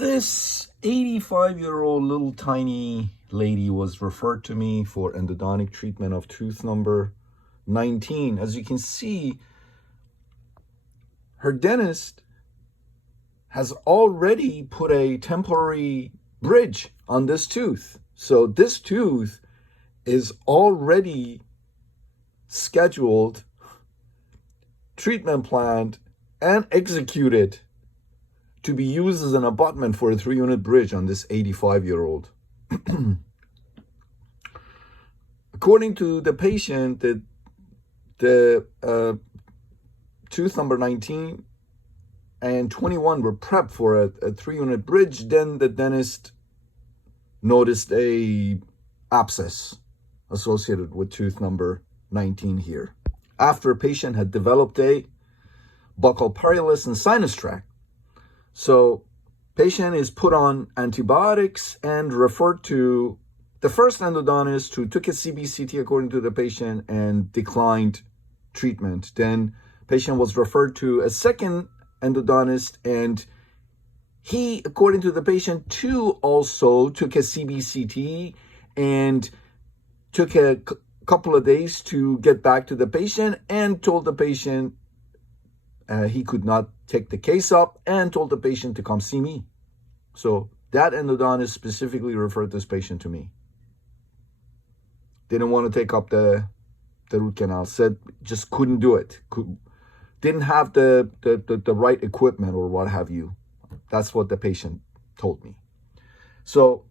This 85-year-old little tiny lady was referred to me for endodontic treatment of tooth number 19. As you can see, her dentist has already put a temporary bridge on this tooth. So this tooth is already scheduled, treatment planned, and executed to be used as an abutment for a 3-unit bridge on this 85-year-old. According to the patient, the tooth number 19 and 21 were prepped for a 3-unit bridge. Then the dentist noticed a abscess associated with tooth number 19 here, after a patient had developed a buccal parallus and sinus tract. So patient is put on antibiotics and referred to the first endodontist, who took a CBCT according to the patient and declined treatment. Then patient was referred to a second endodontist, and he, according to the patient, too also took a CBCT and took a couple of days to get back to the patient, and told the patient he could not take the case up, and told the patient to come see me. So that endodontist specifically referred this patient to me. Didn't want to take up the root canal, said just couldn't do it. Didn't have the right equipment or what have you. That's what the patient told me. So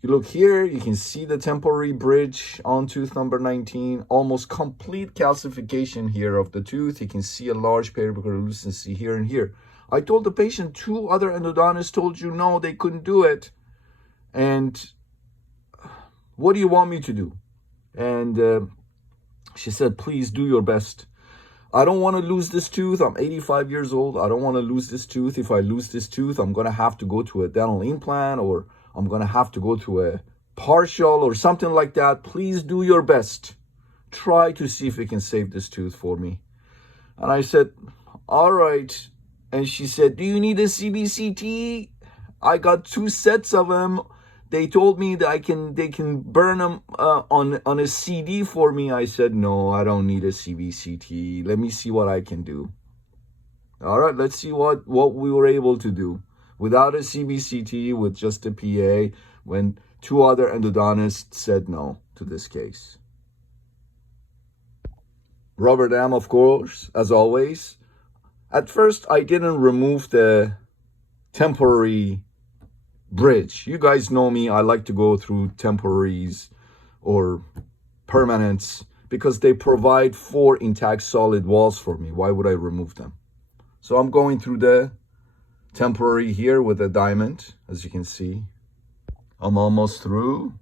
you look here, you can see the temporary bridge on tooth number 19, almost complete calcification here of the tooth. You can see a large periapical lucency here and here. I told the patient 2 other endodontists told you no, they couldn't do it. And what do you want me to do? And she said, please do your best. I don't want to lose this tooth. I'm 85 years old. I don't want to lose this tooth. If I lose this tooth, I'm going to have to go to a dental implant, or I'm going to have to go to a partial or something like that. Please do your best. Try to see if you can save this tooth for me. And I said, all right. And she said, do you need a CBCT? I got 2 sets of them. They told me that they can burn them on a CD for me. I said, no, I don't need a CBCT. Let me see what I can do. All right, let's see what we were able to do without a CBCT, with just a PA, when 2 other endodontists said no to this case. Rubber dam, of course, as always. At first, I didn't remove the temporary bridge. You guys know me. I like to go through temporaries or permanents because they provide 4 intact solid walls for me. Why would I remove them? So I'm going through the temporary here with a diamond, as you can see. I'm almost through.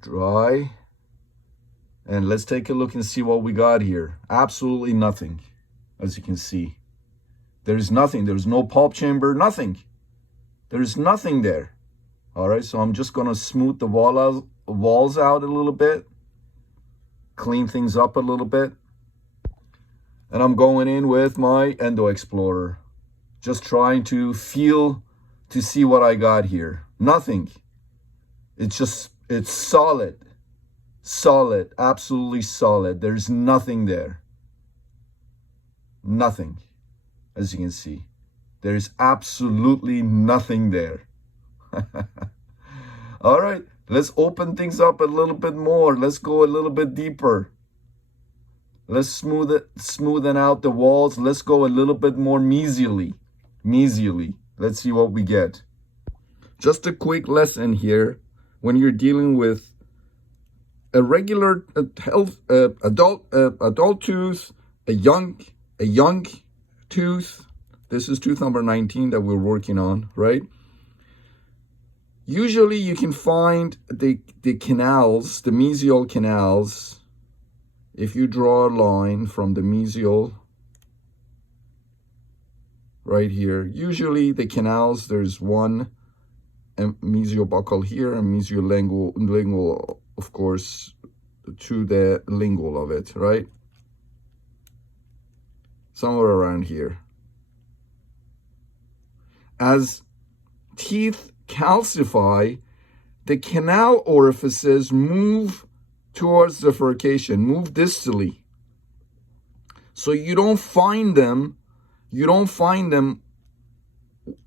Dry. And let's take a look and see what we got here. Absolutely nothing, as you can see. There's nothing. There's no pulp chamber, nothing. There's nothing there. All right, so I'm just going to smooth the walls out a little bit, clean things up a little bit. And I'm going in with my Endo Explorer, just trying to feel to see what I got here. Nothing. It's solid. Solid, absolutely solid. There's nothing there. Nothing, as you can see. There's absolutely nothing there. All right, let's open things up a little bit more. Let's go a little bit deeper. Let's smoothen out the walls. Let's go a little bit more mesially. Let's see what we get. Just a quick lesson here. When you're dealing with a regular adult tooth, a young tooth. This is tooth number 19 that we're working on, right? Usually you can find the canals, the mesial canals. If you draw a line from the mesial right here, usually the canals, there's one mesiobuccal here and mesiolingual, of course, to the lingual of it, right? Somewhere around here. as teeth calcify, the canal orifices move towards the furcation, move distally. So you don't find them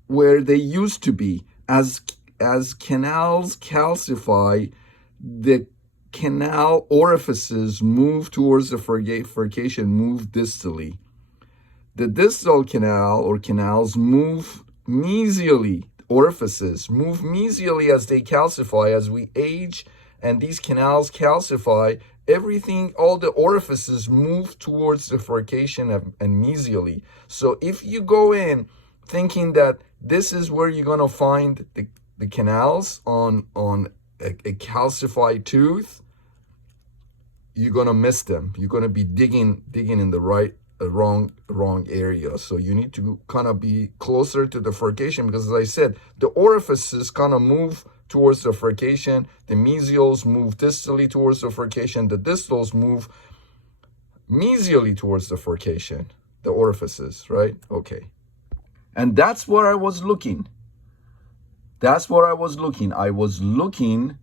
where they used to be. As canals calcify, the canal orifices move towards the furcation, move distally. The distal canal or canals move mesially. Orifices move mesially as they calcify. As we age and these canals calcify, everything, all the orifices move towards the furcation and mesially. So if you go in thinking that this is where you're going to find the canals on a calcified tooth, you're going to miss them. You're going to be digging in the wrong area. So you need to kind of be closer to the furcation, because as I said, the orifices kind of move towards the furcation, the mesials move distally towards the furcation, the distals move mesially towards the furcation, the orifices, right? Okay. And that's where I was looking. That's where I was looking. I was looking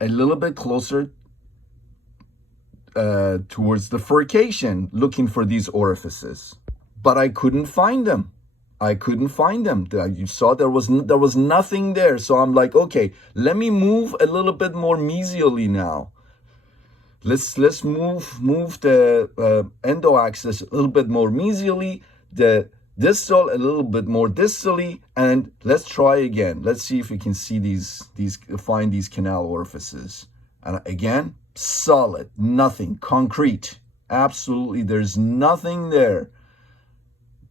a little bit closer towards the furcation, looking for these orifices, but I couldn't find them. You saw there was nothing there. So I'm like, okay, let me move a little bit more mesially now. Let's move the endo axis a little bit more mesially, the distal a little bit more distally, and let's try again. Let's see if we can see find these canal orifices. And again, solid, nothing, concrete, absolutely, there's nothing there.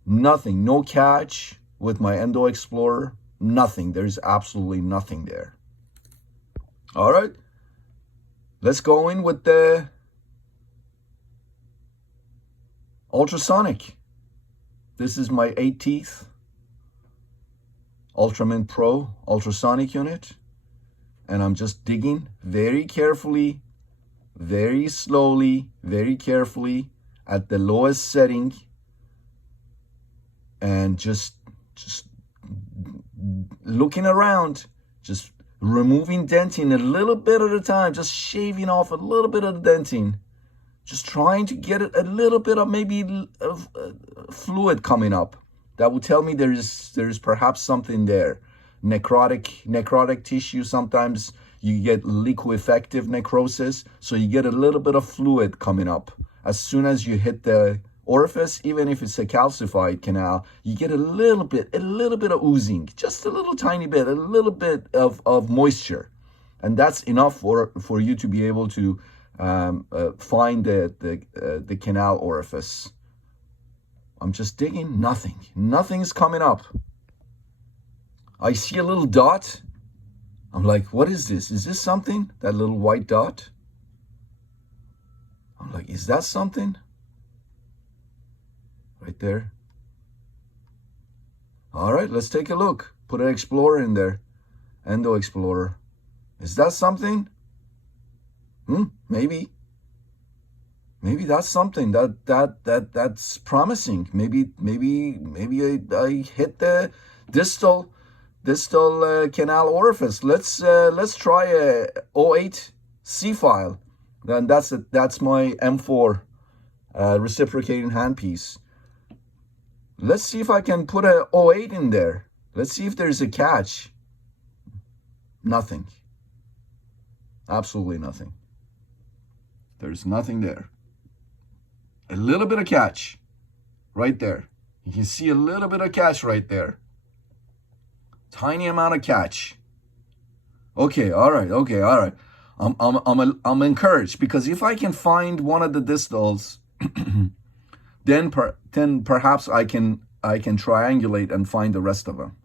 Nothing, no catch with my Endo Explorer, nothing. There's absolutely nothing there. All right, let's go in with the ultrasonic. This is my 8 teeth Ultraman Pro ultrasonic unit, and I'm just digging very carefully, very slowly, very carefully at the lowest setting, and just looking around, just removing dentin a little bit at a time, just shaving off a little bit of the dentin, just trying to get a little bit of maybe fluid coming up. That would tell me there's perhaps something there. Necrotic tissue, sometimes you get liquefactive necrosis, so you get a little bit of fluid coming up. As soon as you hit the orifice, even if it's a calcified canal, you get a little bit of oozing, just a little tiny bit, a little bit of moisture. And that's enough for you to be able to find the canal orifice. I'm just digging, nothing's coming up. I see a little dot. I'm like, what is this? Is this something? That little white dot? I'm like, is that something? Right there. All right, let's take a look. Put an Explorer in there. Endo Explorer. Is that something? Maybe. Maybe that's something that's promising. Maybe I hit the distal canal orifice. Let's try a 08 C file. Then that's my M4 reciprocating handpiece. Let's see if I can put a 08 in there. Let's see if there's a catch. Nothing. Absolutely nothing. There's nothing there. A little bit of catch right there. You can see a little bit of catch right there. Tiny amount of catch. Okay, all right. I'm encouraged, because if I can find one of the distals, then perhaps I can triangulate and find the rest of them.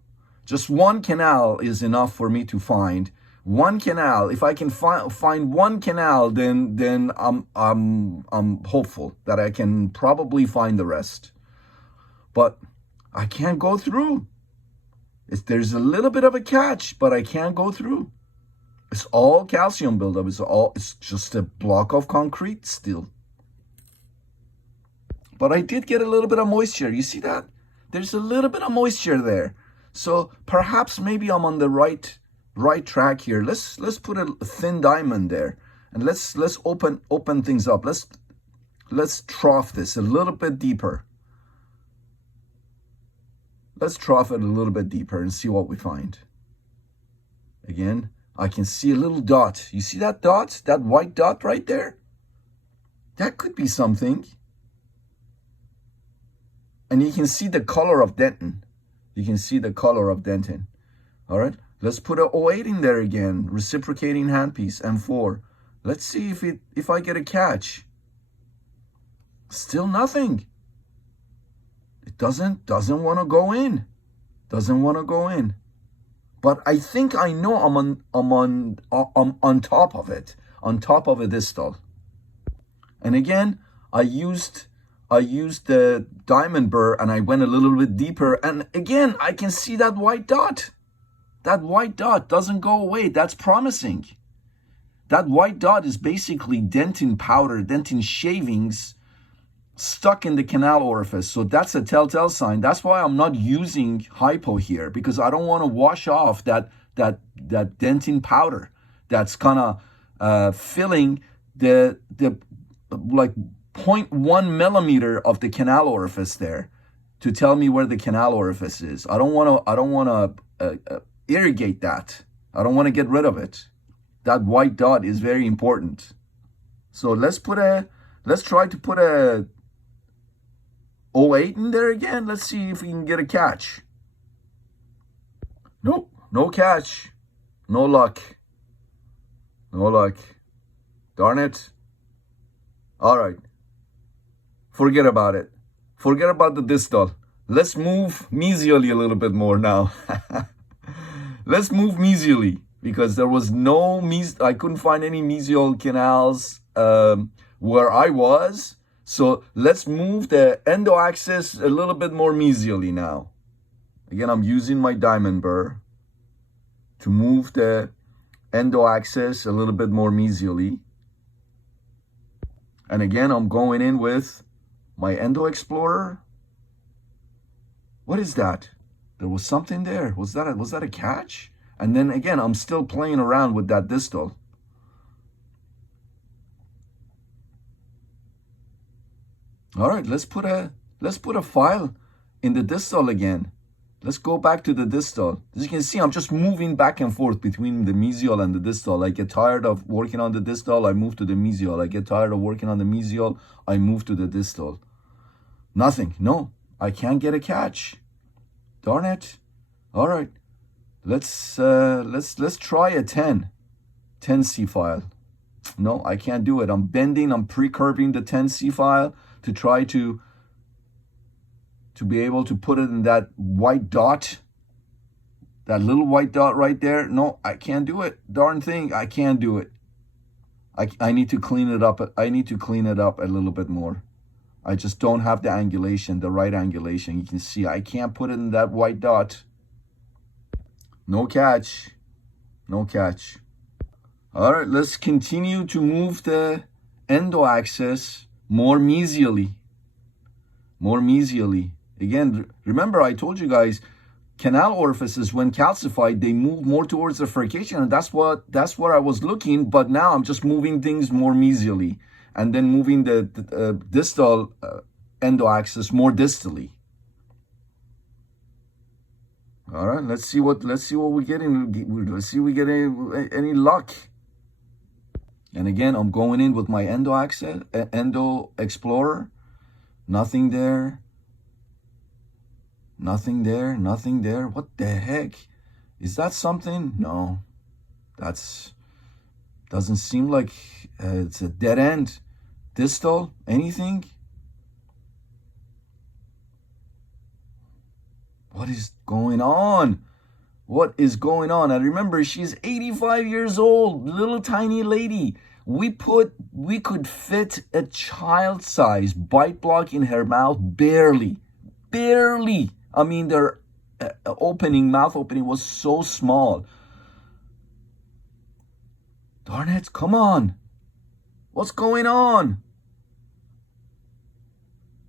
Just one canal is enough for me to find. One canal. If I can find one canal, then I'm hopeful that I can probably find the rest. But I can't go through. There's a little bit of a catch, but I can't go through. It's all calcium buildup. It's just a block of concrete still. But I did get a little bit of moisture. You see that? There's a little bit of moisture there. So perhaps maybe I'm on the right track here. Let's put a thin diamond there, and let's open things up. Let's trough this a little bit deeper. Let's trough it a little bit deeper and see what we find. Again, I can see a little dot. You see that dot? That white dot right there? That could be something. And you can see the color of dentin. You can see the color of dentin. All right, let's put a 08 in there again. Reciprocating handpiece, M4. Let's see if I get a catch. Still nothing. It doesn't want to go in. Doesn't want to go in. But I think I know I'm on top of it. On top of a distal. And again, I used the diamond burr and I went a little bit deeper. And again, I can see that white dot. That white dot doesn't go away. That's promising. That white dot is basically dentin powder, dentin shavings stuck in the canal orifice. So that's a telltale sign. That's why I'm not using hypo here, because I don't want to wash off that dentin powder that's kind of filling the like 0.1 millimeter of the canal orifice there to tell me where the canal orifice is. I don't want to irrigate that. I don't want to get rid of it. That white dot is very important. So let's try to put a 08 in there again. Let's see if we can get a catch. Nope, no catch. No luck. No luck. Darn it. All right. Forget about it. Forget about the distal. Let's move mesially a little bit more now. Let's move mesially, because there was I couldn't find any mesial canals where I was. So let's move the endo axis a little bit more mesially now. Again, I'm using my diamond burr to move the endo axis a little bit more mesially. And again, I'm going in with my endo explorer. What is that? There was something there. Was that a catch? And then again, I'm still playing around with that distal. All right, let's put a file in the distal again. Let's go back to the distal. As you can see, I'm just moving back and forth between the mesial and the distal. I get tired of working on the distal, I move to the mesial. I get tired of working on the mesial, I move to the distal. Nothing. No, I can't get a catch. Darn it. All right, let's try a 10C file. No, I can't do it. I'm bending, I'm pre-curving the 10C file to try to be able to put it in that white dot, that little white dot right there. No, I can't do it. Darn thing, I can't do it. I need to clean it up. I need to clean it up a little bit more. I just don't have the angulation, the right angulation. You can see I can't put it in that white dot. No catch. No catch. All right, let's continue to move the endo axis more mesially. More mesially. Again, remember I told you guys, canal orifices, when calcified, they move more towards the furcation, and that's what I was looking. But now I'm just moving things more mesially, and then moving the distal endo axis more distally. All right, let's see what we get in. Let's see if we get any luck. And again, I'm going in with my endo axis, endo explorer. Nothing there. Nothing there. Nothing there. What the heck? Is that something? No, doesn't seem like it's a dead end. Distal, anything? What is going on? What is going on? And remember, she's 85 years old, little tiny lady. We could fit a child-size bite block in her mouth, barely. I mean, their mouth opening was so small. Darn it, come on. What's going on?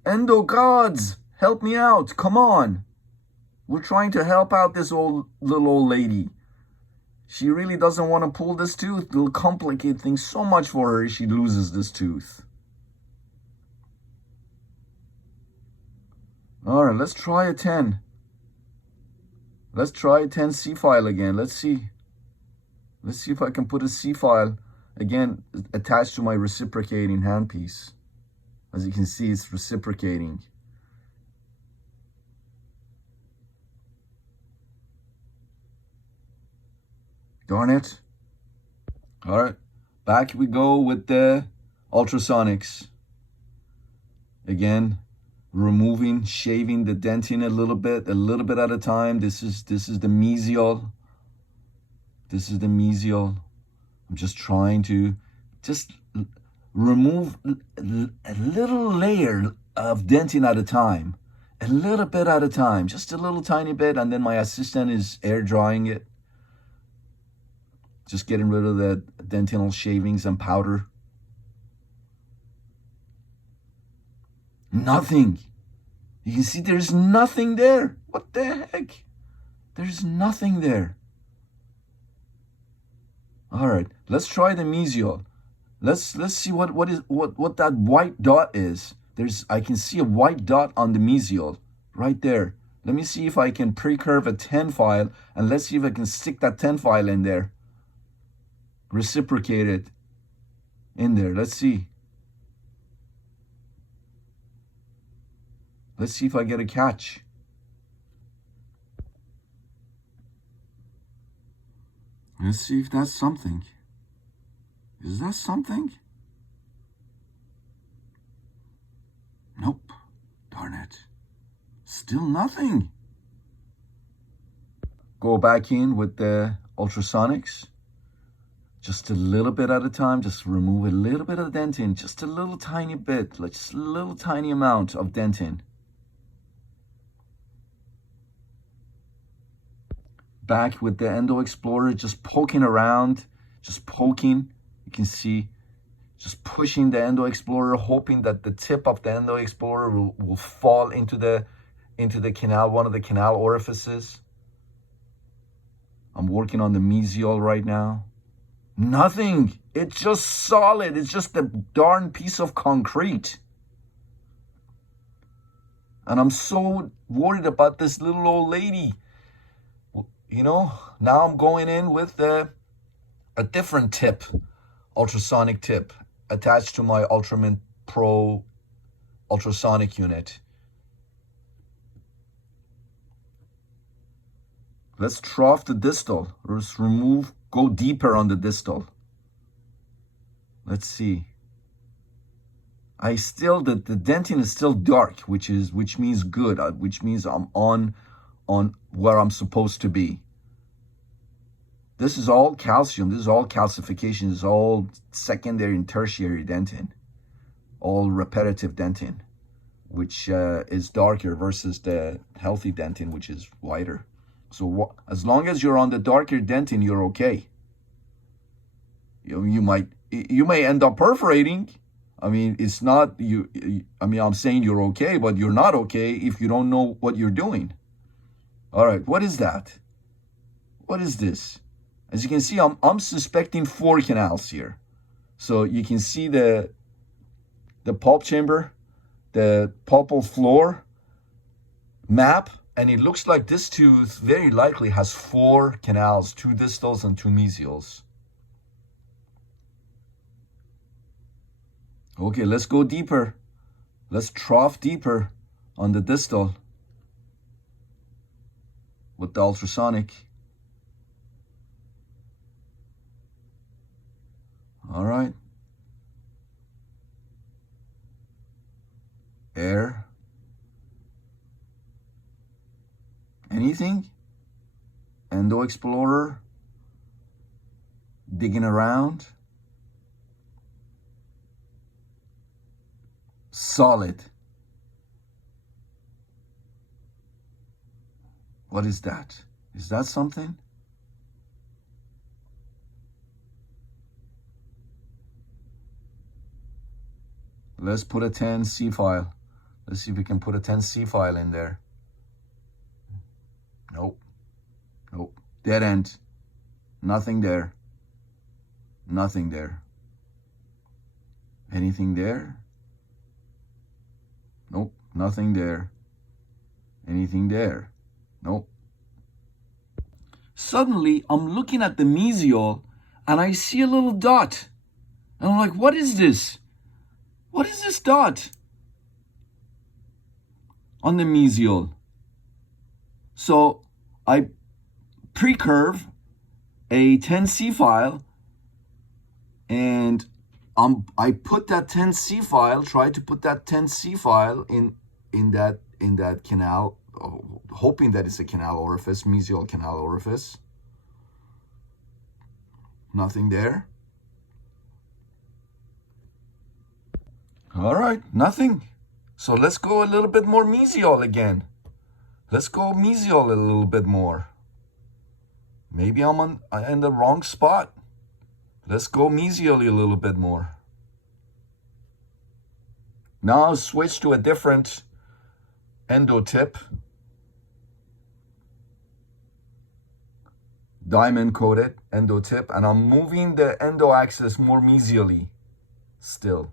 Endo gods, help me out, come on. We're trying to help out this little old lady. She really doesn't want to pull this tooth. It'll complicate things so much for her if she loses this tooth. All right, let's try a 10. Let's try a 10 C-file again. Let's see. Let's see if I can put a C-file again attached to my reciprocating handpiece. As you can see, it's reciprocating. Darn it. All right, back we go with the ultrasonics. Again, removing, shaving the dentin a little bit at a time. This is the mesial. This is the mesial. I'm just trying to remove a little layer of dentin at a time. A little bit at a time, just a little tiny bit, and then my assistant is air drying it. Just getting rid of the dentinal shavings and powder. Nothing. You can see there's nothing there. What the heck? There's nothing there. All right, let's try the mesial. Let's see what that white dot is. I can see a white dot on the mesial right there. Let me see if I can pre-curve a 10 file, and let's see if I can stick that 10 file in there. Reciprocate it in there. Let's see. Let's see if I get a catch. Let's see if that's something. Is that something? Nope. Darn it. Still nothing. Go back in with the ultrasonics. Just a little bit at a time. Just remove a little bit of dentin. Just a little tiny bit. Like just a little tiny amount of dentin. Back with the Endo Explorer, just poking around, just poking. You can see, just pushing the Endo Explorer, hoping that the tip of the Endo Explorer will fall into the canal, one of the canal orifices. I'm working on the mesial right now. Nothing. It's just solid. It's just a darn piece of concrete. And I'm so worried about this little old lady. You know, now I'm going in with a different tip, ultrasonic tip, attached to my Ultramint Pro ultrasonic unit. Let's trough the distal. Let's go deeper on the distal. Let's see. The dentin is still dark, which means good, which means I'm on where I'm supposed to be. This is all calcium. This is all calcification. This is all secondary and tertiary dentin. All repetitive dentin, which is darker versus the healthy dentin, which is whiter. So as long as you're on the darker dentin, you're okay. You may end up perforating. I mean, it's not you. I mean, I'm saying you're okay, but you're not okay if you don't know what you're doing. All right, what is that? What is this? As you can see, I'm suspecting 4 canals here. So you can see the pulp chamber, the pulpal floor map, and it looks like this tooth very likely has 4 canals, 2 distals and 2 mesials. Okay, let's go deeper. Let's trough deeper on the distal with the ultrasonic. All right. Air. Anything? Endo Explorer. Digging around. Solid. What is that? Is that something? Let's put a 10C file. Let's see if we can put a 10C file in there. Dead end. Nothing there. Nothing there. Anything there? Nope, nothing there. Anything there? Nope. Suddenly, I'm looking at the mesial and I see a little dot. And I'm like, what is this? What is this dot on the mesial? So I pre-curve a 10C file, and I put that 10C file, tried to put that 10C file in that canal, hoping that it's a canal orifice, mesial canal orifice. Nothing there. All right, nothing. So let's go a little bit more mesial again. Let's go mesial a little bit more. Maybe I'm in the wrong spot. Let's go mesially a little bit more. Now I'll switch to a different endo tip. Diamond coated endo tip, and I'm moving the endo axis more mesially still.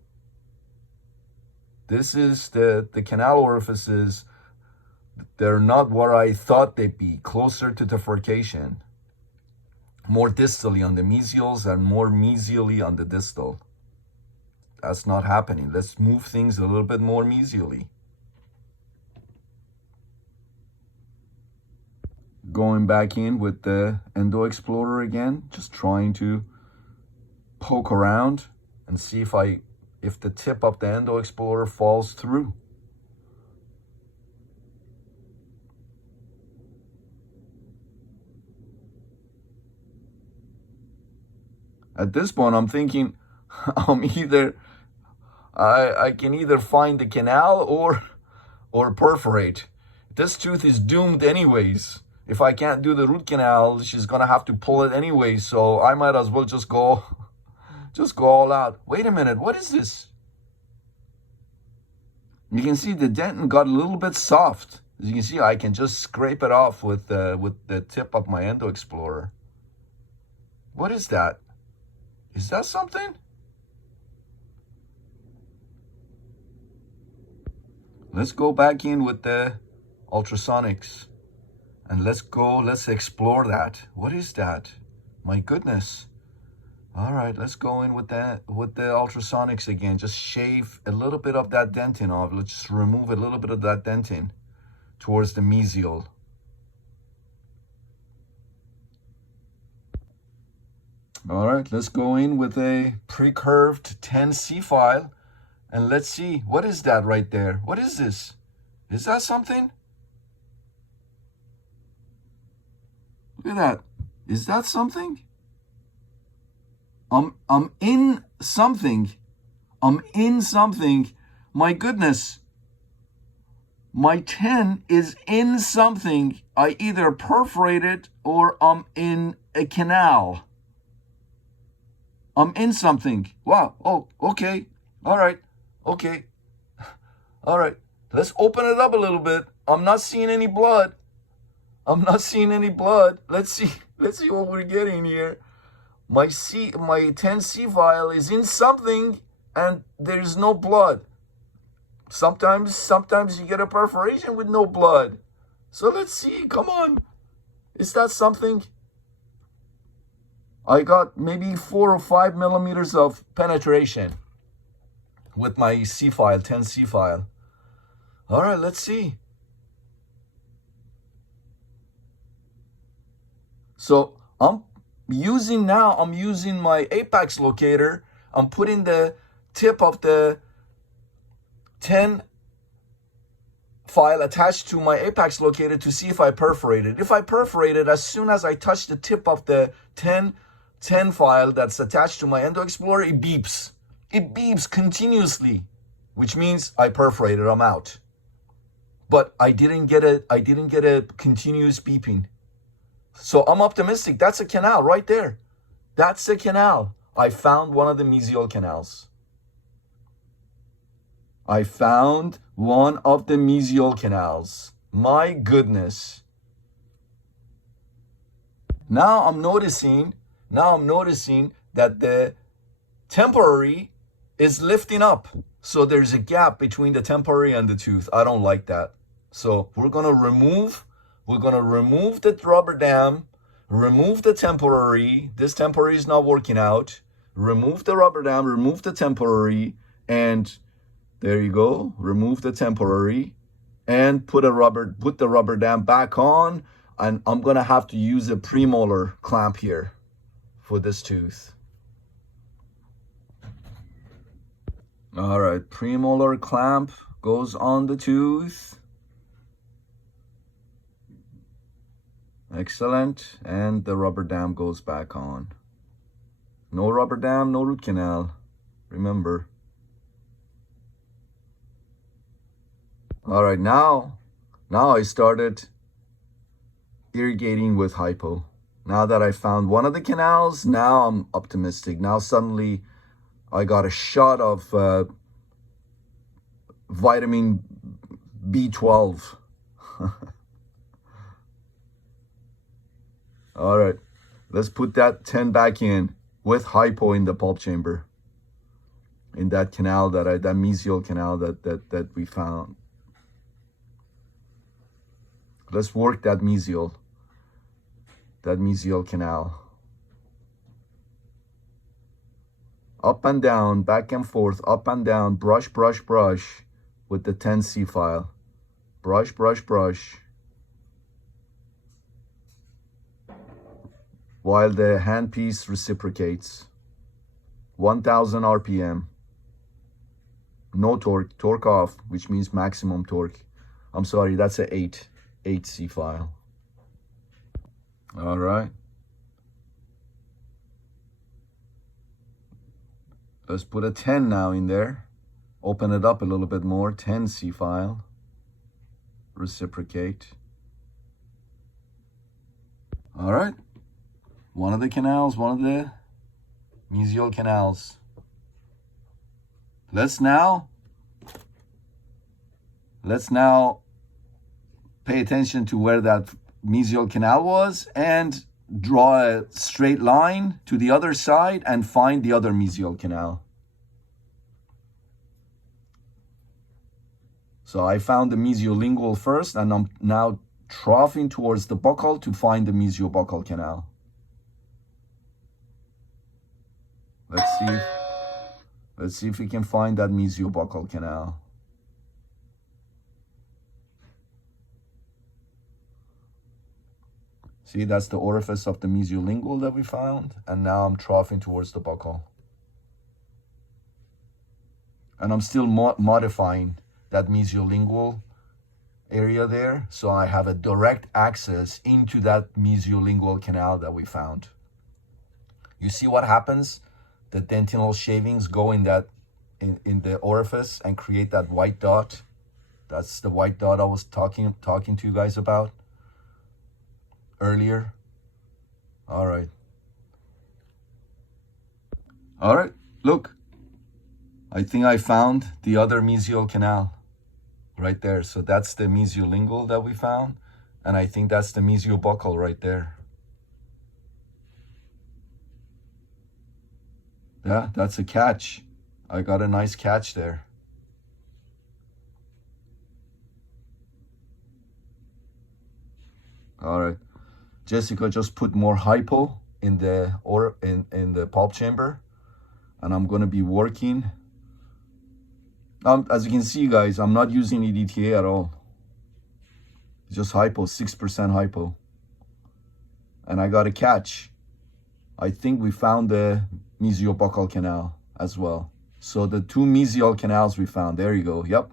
This is the canal orifices. They're not where I thought they'd be, closer to bifurcation. More distally on the mesials and more mesially on the distal. That's not happening. Let's move things a little bit more mesially. Going back in with the Endo Explorer again, just trying to poke around and see if the tip of the Endo Explorer falls through. At this point, I'm thinking I can either find the canal or perforate. This tooth is doomed anyways. If I can't do the root canal, she's gonna have to pull it anyway, so I might as well just go all out. Wait a minute, what is this? You can see the dentin got a little bit soft. As you can see, I can just scrape it off with the tip of my Endo Explorer. What is that? Is that something? Let's go back in with the ultrasonics. And let's explore that. What is that? My goodness. All right, let's go in with the ultrasonics again. Just shave a little bit of that dentin off. Let's just remove a little bit of that dentin towards the mesial. All right, let's go in with a pre-curved 10C file, and let's see, what is that right there? What is this? Is that something? Look at that. Is that something? I'm in something. I'm in something. My goodness. My 10 is in something. I either perforated or I'm in a canal. I'm in something. Wow. Oh, okay. All right. Okay. All right. Let's open it up a little bit. I'm not seeing any blood. I'm not seeing any blood. Let's see what we're getting here. My 10C file is in something and there's no blood. Sometimes you get a perforation with no blood. So let's see. Come on. Is that something? I got maybe 4 or 5 millimeters of penetration with my C file, 10C file. All right, let's see. So I'm using my apex locator. I'm putting the tip of the 10 file attached to my apex locator to see if I perforated. If I perforated, as soon as I touch the tip of the 10 file that's attached to my Endo Explorer, it beeps. It beeps continuously, which means I perforated, I'm out. But I didn't get a continuous beeping. So I'm optimistic. That's a canal right there. That's a canal. I found one of the mesial canals. I found one of the mesial canals. My goodness. now I'm noticing that the temporary is lifting up. So there's a gap between the temporary and the tooth. I don't like that. So we're gonna remove the rubber dam, remove the temporary. This temporary is not working out. Remove the rubber dam, remove the temporary, and there you go. Remove the temporary and put the rubber dam back on. And I'm gonna have to use a premolar clamp here for this tooth. All right, premolar clamp goes on the tooth. Excellent. And the rubber dam goes back on. No rubber dam, no root canal. Remember. All right, now I started irrigating with hypo. Now that I found one of the canals, now I'm optimistic. Now suddenly I got a shot of vitamin B12. All right, let's put that 10 back in with hypo in the pulp chamber, in that canal that mesial canal that we found. Let's work that mesial canal. Up and down, back and forth, up and down, brush, brush, brush with the 10C file. Brush, brush, brush. While the handpiece reciprocates. 1000 RPM. No torque, torque off, which means maximum torque. I'm sorry, that's a 8C file. All right. Let's put a 10 now in there. Open it up a little bit more. 10C file. Reciprocate. All right. One of the canals, one of the mesial canals. Let's now pay attention to where that mesial canal was and draw a straight line to the other side and find the other mesial canal. So I found the mesiolingual first, and I'm now troughing towards the buccal to find the mesiobuccal canal. Let's see if we can find that mesiobuccal canal. See, that's the orifice of the mesiolingual that we found, and now I'm troughing towards the buccal. And I'm still modifying that mesiolingual area there, so I have a direct access into that mesiolingual canal that we found. You see what happens? The dentinal shavings go in the orifice and create that white dot. That's the white dot I was talking to you guys about earlier. All right, look, I think I found the other mesial canal right there. So that's the mesiolingual that we found, and I think that's the mesiobuccal right there. Yeah, that's a catch. I got a nice catch there. All right, Jessica just put more hypo in the pulp chamber, and I'm gonna be working. As you can see, guys, I'm not using EDTA at all. It's just hypo, 6% hypo, and I got a catch. I think we found the mesiobuccal canal as well. So the two mesial canals we found, there you go. Yep,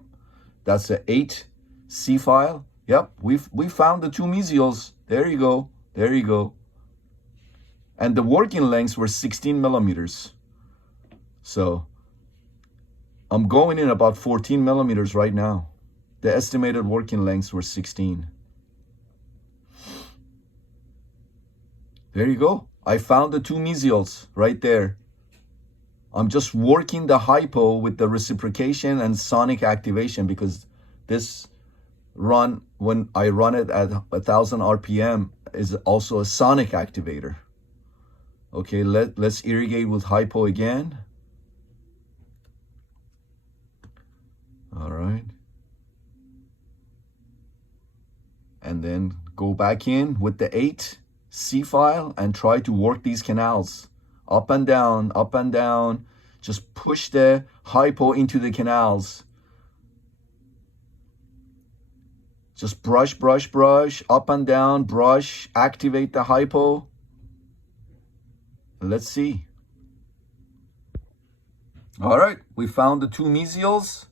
that's a 8C file. Yep, we found the two mesials. There you go, there you go. And the working lengths were 16 millimeters. So I'm going in about 14 millimeters right now. The estimated working lengths were 16. There you go. I found the two mesials right there. I'm just working the hypo with the reciprocation and sonic activation, because this run, when I run it at 1000 RPM, is also a sonic activator. Okay, let's irrigate with hypo again. All right. And then go back in with the 8 C file and try to work these canals up and down, up and down. Just push the hypo into the canals. Just brush, brush, brush, up and down, brush, activate the hypo. Let's see. All right, we found the 2 mesials.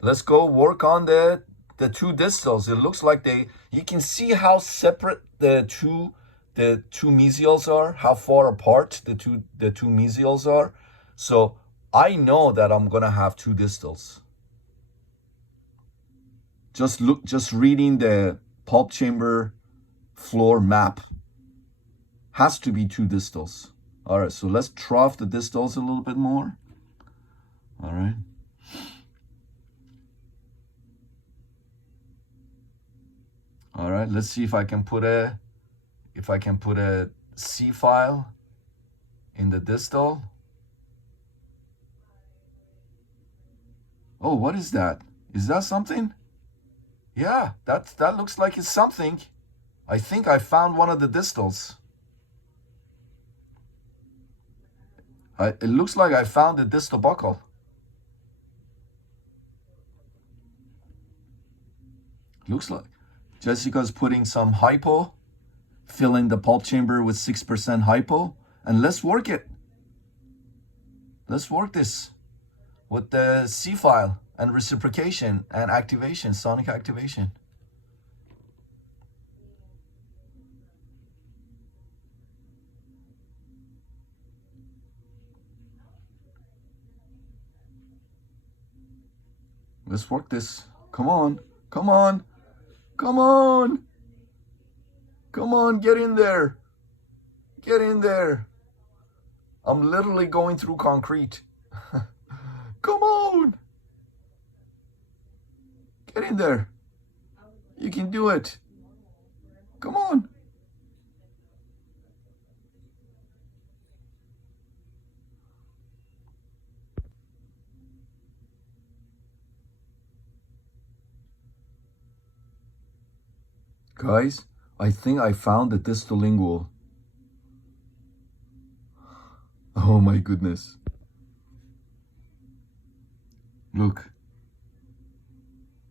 Let's go work on the 2 distals. It looks like you can see how separate the two mesials are, how far apart the two mesials are. So I know that I'm gonna have 2 distals. Just reading the pulp chamber floor map has to be 2 distals. All right, so let's trough the distals a little bit more. All right. All right, let's see if I can put a C file in the distal. Oh, what is that? Is that something? Yeah, that looks like it's something. I think I found one of the distals. It looks like I found the distal buccal. Looks like Jessica's putting some hypo, filling the pulp chamber with 6% hypo, and let's work it. Let's work this with the C file and reciprocation and activation, sonic activation. Let's work this. Come on, come on, come on. Come on, get in there. Get in there. I'm literally going through concrete. Come on. Get in there. You can do it. Come on. Guys, I think I found the distal lingual. Oh my goodness. Look.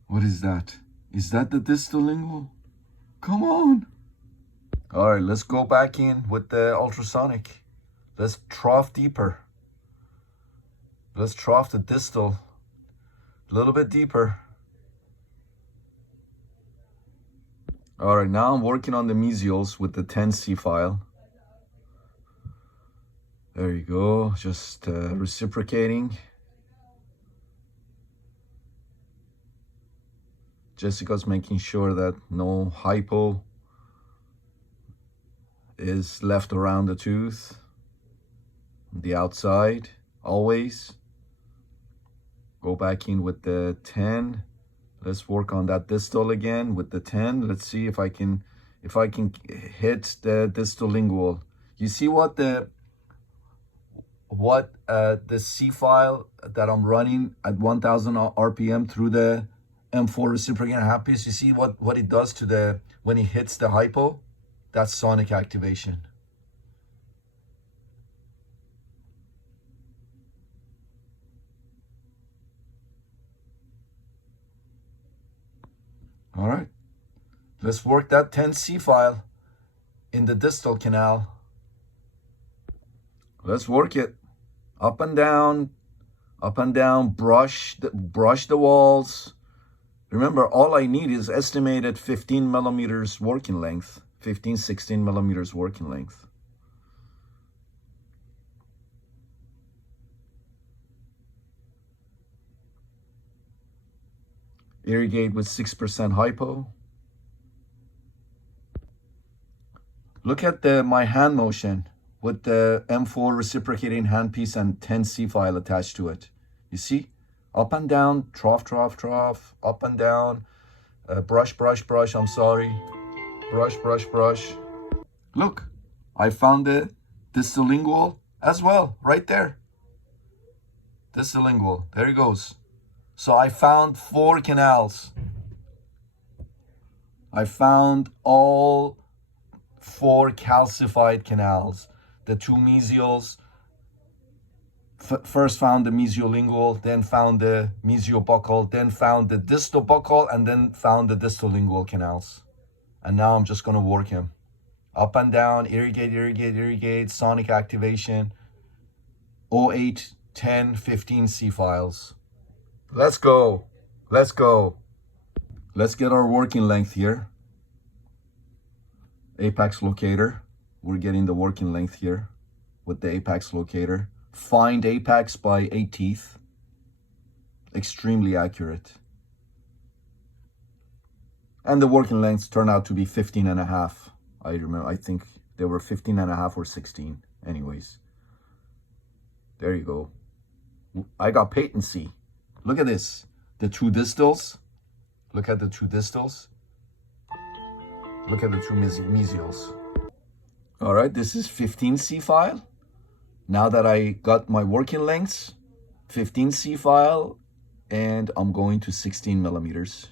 What is that? Is that the distal lingual? Come on. All right, let's go back in with the ultrasonic. Let's trough deeper. Let's trough the distal a little bit deeper. All right, now I'm working on the mesials with the 10C file. There you go, just reciprocating. Jessica's making sure that no hypo is left around the tooth, the outside, always. Go back in with the 10. Let's work on that distal again with the 10. Let's see if I can hit the distal lingual. You see what the C file that I'm running at 1000 RPM through the M4 reciprocating half piece. You see what it does to when it hits the hypo? That's sonic activation. All right, let's work that 10C file in the distal canal. Let's work it up and down, brush the walls. Remember, all I need is estimated 15 millimeters working length, 15, 16 millimeters working length. Irrigate with 6% hypo. Look at my hand motion with the M4 reciprocating handpiece and 10C file attached to it. You see? Up and down, trough, up and down, brush, I'm sorry. Brush. Look, I found the distal as well, right there. Distal, there it goes. So I found 4 canals. I found all 4 calcified canals. The 2 mesials, first found the mesiolingual, then found the mesiobuccal, then found the distal buccal, and then found the distal lingual canals. And now I'm just gonna work him. Up and down, irrigate, irrigate, irrigate, sonic activation, 08, 10, 15 C files. Let's go, let's go. Let's get our working length here. Apex locator, we're getting the working length here with the apex locator. Find apex by 8 teeth. Extremely accurate. And the working lengths turn out to be 15 and a half. I remember, I think they were 15 and a half or 16. Anyways, there you go. I got patency. Look at this. The 2 distals. Look at the 2 distals. Look at the 2 mesials. All right, this is 15 C file. Now that I got my working lengths, 15 C file, and I'm going to 16 millimeters.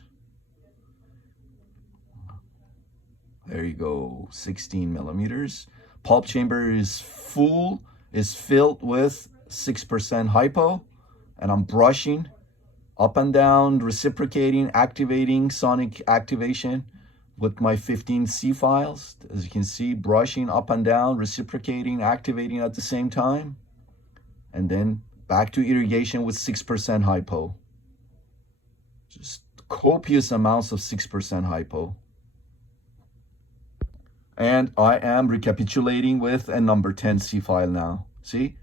There you go, 16 millimeters. Pulp chamber is filled with 6% hypo, and I'm brushing up and down, reciprocating, activating, sonic activation with my 15 C files. As you can see, brushing up and down, reciprocating, activating at the same time. And then back to irrigation with 6% hypo. Just copious amounts of 6% hypo. And I am recapitulating with a number 10 C file now. See?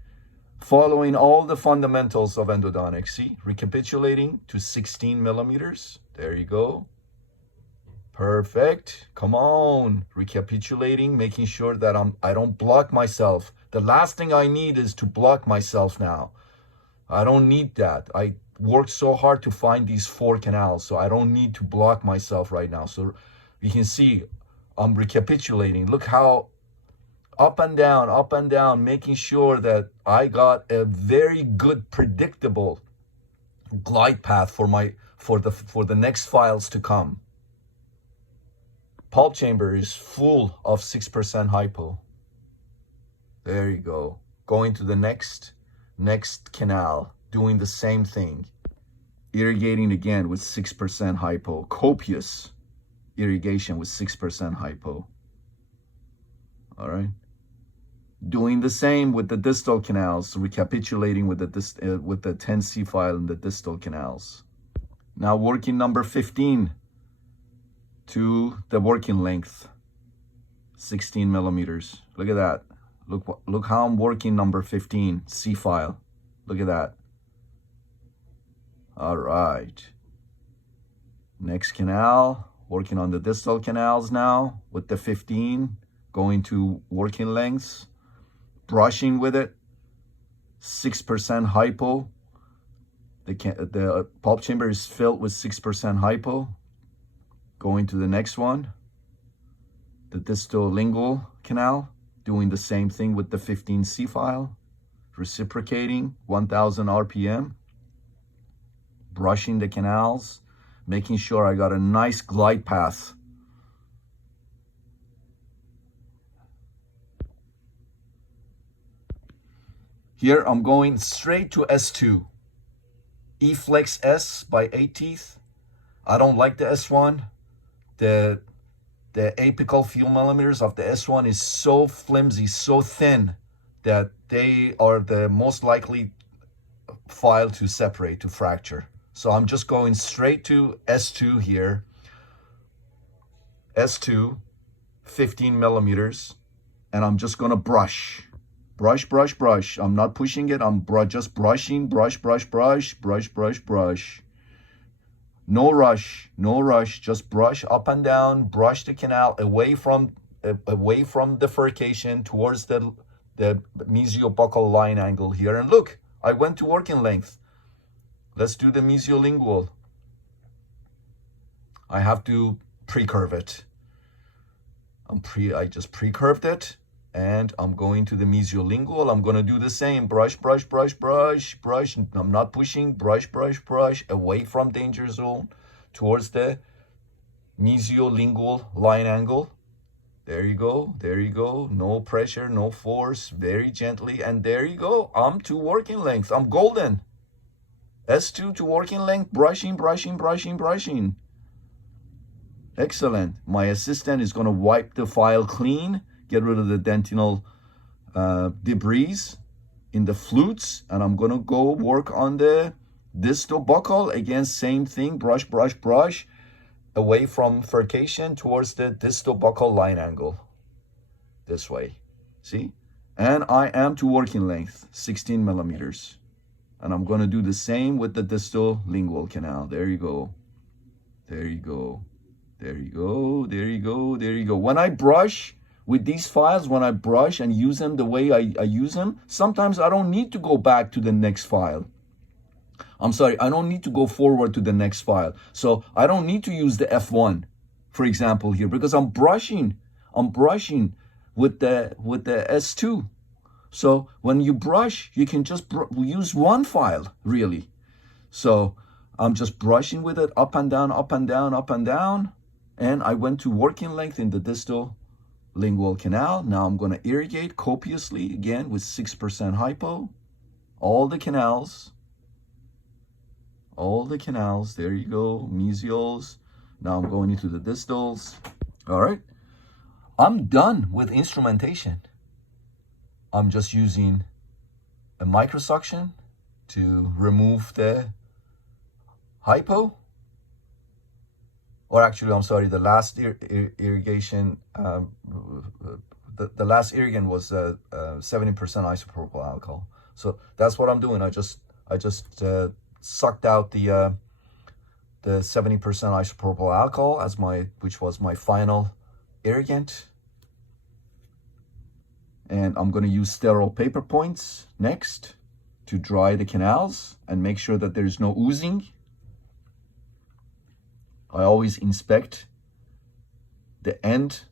Following all the fundamentals of endodontics. See? Recapitulating to 16 millimeters. There you go. Perfect. Come on. Recapitulating, making sure that I don't block myself. The last thing I need is to block myself now. I don't need that. I worked so hard to find these 4 canals, so I don't need to block myself right now. So you can see I'm recapitulating. Look how up and down, making sure that I got a very good predictable glide path for the next files to come. Pulp chamber is full of 6% hypo. There you go. Going to the next canal, doing the same thing. Irrigating again with 6% hypo. Copious irrigation with 6% hypo. All right. Doing the same with the distal canals, recapitulating with the 10 C file in the distal canals. Now working number 15 to the working length, 16 millimeters. Look at that. Look how I'm working number 15 C file. Look at that. All right. Next canal, working on the distal canals now with the 15, going to working lengths, brushing with it, 6% hypo. The pulp chamber is filled with 6% hypo. Going to the next one, the distal lingual canal, doing the same thing with the 15 C file, reciprocating 1000 RPM, brushing the canals, making sure I got a nice glide path. Here I'm going straight to S2. E-flex S by 8 teeth. I don't like the S1. The apical few millimeters of the S1 is so flimsy, so thin, that they are the most likely file to separate, to fracture. So I'm just going straight to S2 here. S2, 15 millimeters, and I'm just gonna brush. Brush, brush, brush. I'm not pushing it, I'm just brushing, brush, brush, brush, brush, brush, brush. No rush, no rush, just brush up and down, brush the canal away from bifurcation towards the mesiobuccal line angle here. And look, I went to working length. Let's do the mesiolingual. I have to pre-curve it. I just pre-curved it, and I'm going to the mesiolingual. I'm going to do the same. Brush, brush, brush, brush, brush. I'm not pushing. Brush, brush, brush. Away from danger zone towards the mesiolingual line angle. There you go. There you go. No pressure, no force. Very gently. And there you go. I'm to working length. I'm golden. S2 to working length. Brushing, brushing, brushing, brushing. Excellent. My assistant is going to wipe the file clean, get rid of the dentinal debris in the flutes, and I'm going to go work on the distal buccal. Again, same thing. Brush, brush, brush. Away from furcation towards the distal buccal line angle. This way. See? And I am to working length, 16 millimeters. And I'm going to do the same with the distal lingual canal. There you go. There you go. There you go, there you go, there you go. When I brush with these files, when I brush and use them the way I use them, sometimes I don't need to go back to the next file. I'm sorry, I don't need to go forward to the next file. So I don't need to use the F1, for example, here, because I'm brushing with the S2. So when you brush, you can just use one file, really. So I'm just brushing with it up and down, up and down, up and down. And I went to working length in the distal lingual canal. Now I'm going to irrigate copiously, again, with 6% hypo. All the canals. All the canals. There you go. Mesials. Now I'm going into the distals. All right. I'm done with instrumentation. I'm just using a microsuction to remove the hypo. Or actually, I'm sorry, the last irrigation, the last irrigant was 70% isopropyl alcohol. So that's what I'm doing. I just sucked out the 70% isopropyl alcohol as which was my final irrigant. And I'm going to use sterile paper points next to dry the canals and make sure that there's no oozing. I always inspect the ends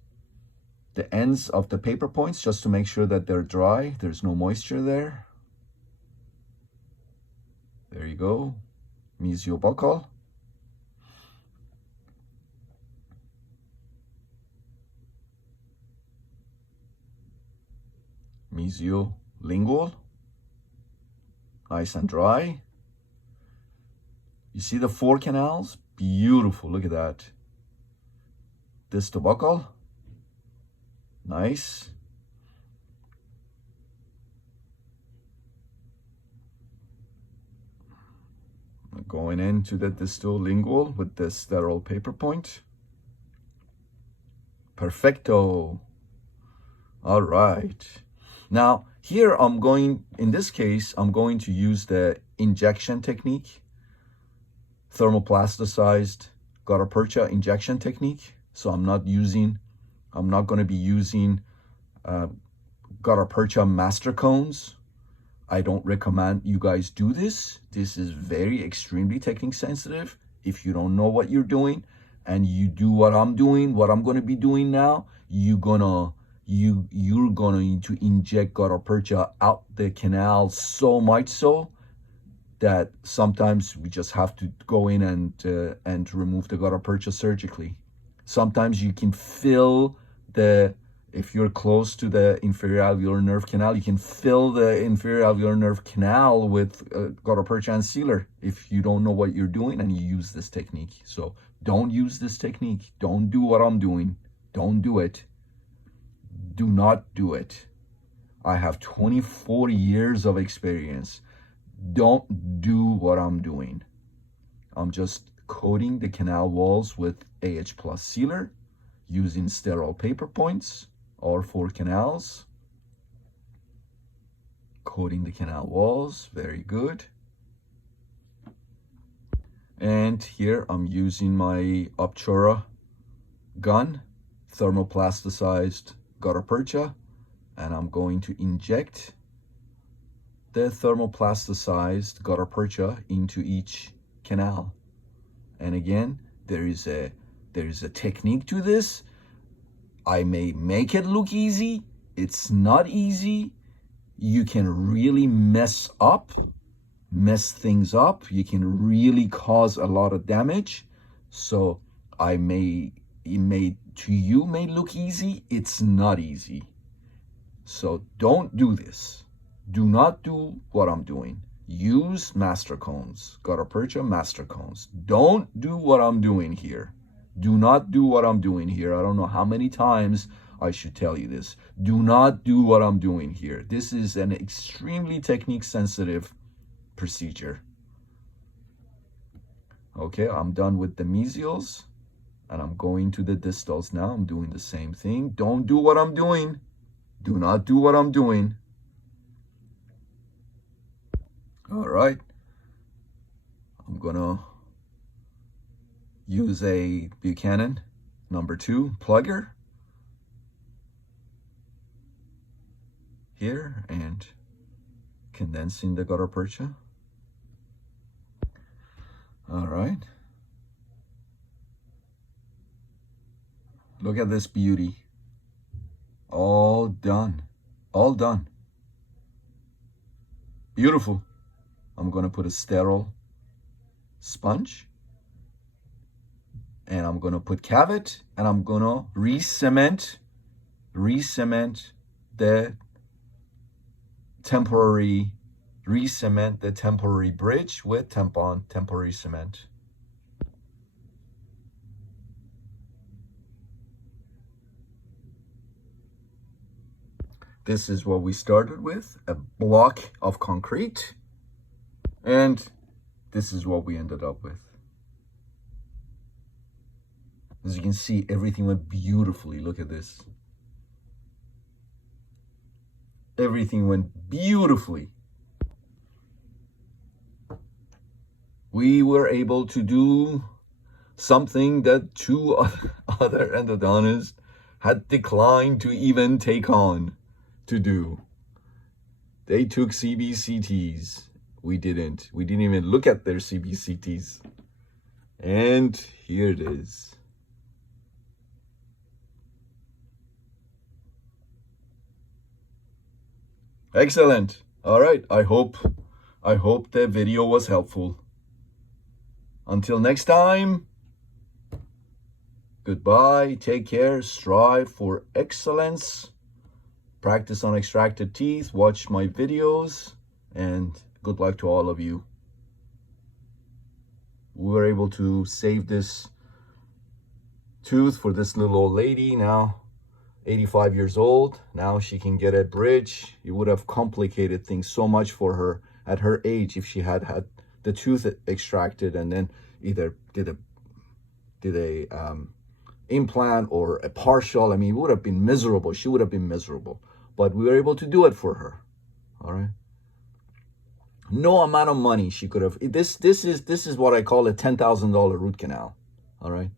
of the paper points just to make sure that they're dry. There's no moisture there. There you go. Mesiobuccal. Mesiolingual. Nice and dry. You see the 4 canals? Beautiful, look at that. Distal buccal. Nice. Going into the distal lingual with the sterile paper point. Perfecto. All right. Now, here in this case, I'm going to use the injection technique. Thermoplasticized gutta percha injection technique. So I'm not going to be using gutta percha master cones. I don't recommend you guys do this. This is very extremely technique sensitive. If you don't know what you're doing and you do what I'm doing, what I'm going to be doing now, you're going to inject gutta percha out the canal so much so that sometimes we just have to go in and remove the gutta percha surgically. Sometimes you can fill if you're close to the inferior alveolar nerve canal, you can fill the inferior alveolar nerve canal with gutta percha and sealer if you don't know what you're doing and you use this technique. So don't use this technique. Don't do what I'm doing. Don't do it. Do not do it. I have 24 years of experience. Don't do what I'm doing. I'm just coating the canal walls with AH plus sealer using sterile paper points or 4 canals. Coating the canal walls, very good. And here I'm using my Obtura gun, thermoplasticized gutta percha, and I'm going to inject the thermoplasticized gutta percha into each canal. And again, there is a technique to this. I may make it look easy. It's not easy. You can really mess things up. You can really cause a lot of damage. So to you may look easy. It's not easy. So don't do this. Do not do what I'm doing. Use master cones, gutta percha master cones. Don't do what I'm doing here. Do not do what I'm doing here. I don't know how many times I should tell you this. Do not do what I'm doing here. This is an extremely technique sensitive procedure. Okay, I'm done with the mesials and I'm going to the distals now. I'm doing the same thing. Don't do what I'm doing. Do not do what I'm doing. All right. I'm gonna use a Buchanan #2 plugger here and condensing the gutta percha. All right. Look at this beauty. All done. All done. Beautiful. I'm going to put a sterile sponge. And I'm going to put cavet. And I'm going to re-cement the temporary bridge with temporary cement. This is what we started with, a block of concrete. And this is what we ended up with. As you can see, everything went beautifully. Look at this. Everything went beautifully. We were able to do something that 2 other endodontists had declined to even take on to do. They took CBCTs. We didn't. We didn't even look at their CBCTs. And here it is. Excellent. All right. I hope the video was helpful. Until next time, goodbye. Take care. Strive for excellence. Practice on extracted teeth. Watch my videos. And good luck to all of you. We were able to save this tooth for this little old lady, now 85 years old. Now she can get a bridge. It would have complicated things so much for her at her age if she had had the tooth extracted and then either did a implant or a partial. I mean, it would have been miserable. She would have been miserable. But we were able to do it for her. All right. No amount of money she could have. This is what I call a $10,000 root canal. All right.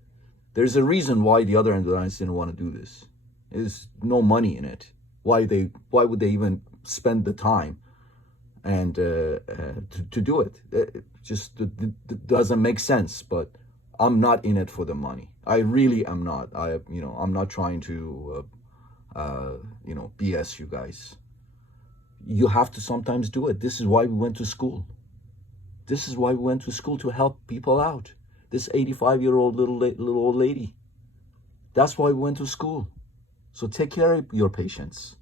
There's a reason why the other endodontists didn't want to do this. There's no money in it. Why would they even spend the time and to do it? It just doesn't make sense. But I'm not in it for the money. I really am not. I'm not trying to BS you guys. You have to sometimes do it. This is why we went to school. This is why we went to school, to help people out. This 85-year-old little old lady. That's why we went to school. So take care of your patients.